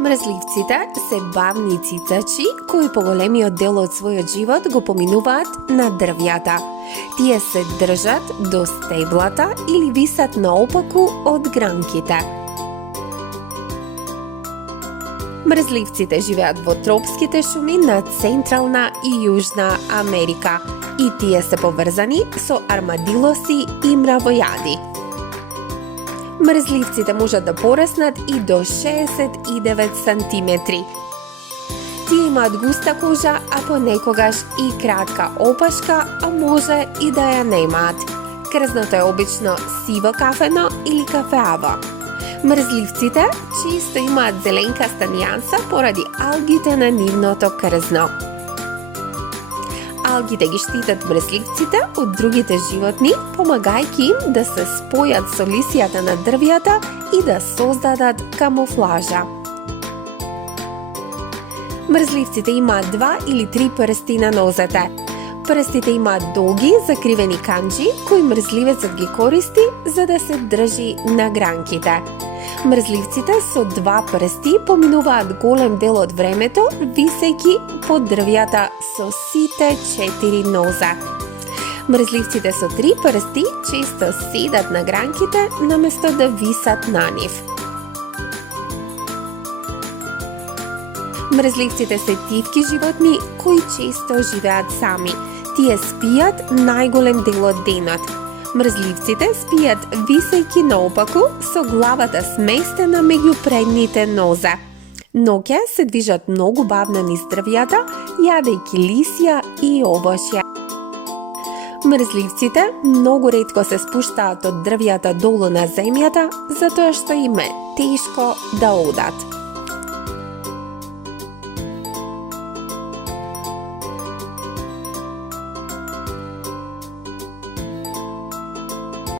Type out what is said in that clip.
Мрзливците се бавни цицачи кои по големиот дел од својот живот го поминуваат на дрвјата. Тие се држат до стеблата или висат наопаку од гранките. Мрзливците живеат во тропските шуми на Централна и Јужна Америка и тие се поврзани со армадилоси и мравојади. Мрзливците можат да пораснат и до 69 сантиметри. Тие имаат густа кожа, а понекогаш и кратка опашка, а може и да ја немаат. Крзното е обично сиво-кафено или кафеаво. Мрзливците често имаат зеленкаста нијанса поради алгите на нивното крзно. Алгите ги штитат мрзливците од другите животни, помагајќи им да се спојат со лисијата на дрвјата и да создадат камуфлажа. Мрзливците имаат 2 или 3 прсти на нозете. Прстите имаат долги, закривени канџи, кои мрзливецот ги користи за да се држи на гранките. Мрзливците со 2 прсти поминуваат голем дел од времето, висејќи под дрвјата со сите 4 нозе. Мрзливците со 3 прсти често седат на гранките наместо да висат на нив. Мрзливците се тивки животни кои често живеат сами. Тие спијат најголем дел од денот. Мрзливците спијат висејќи наопаку со главата сместена меѓу предните нозе. Ноќе се движат многу бавно низ дрвјата, јадејќи лисја и овошје. Мрзливците многу ретко се спуштаат од дрвјата долу на земјата, затоа што им е тешко да одат.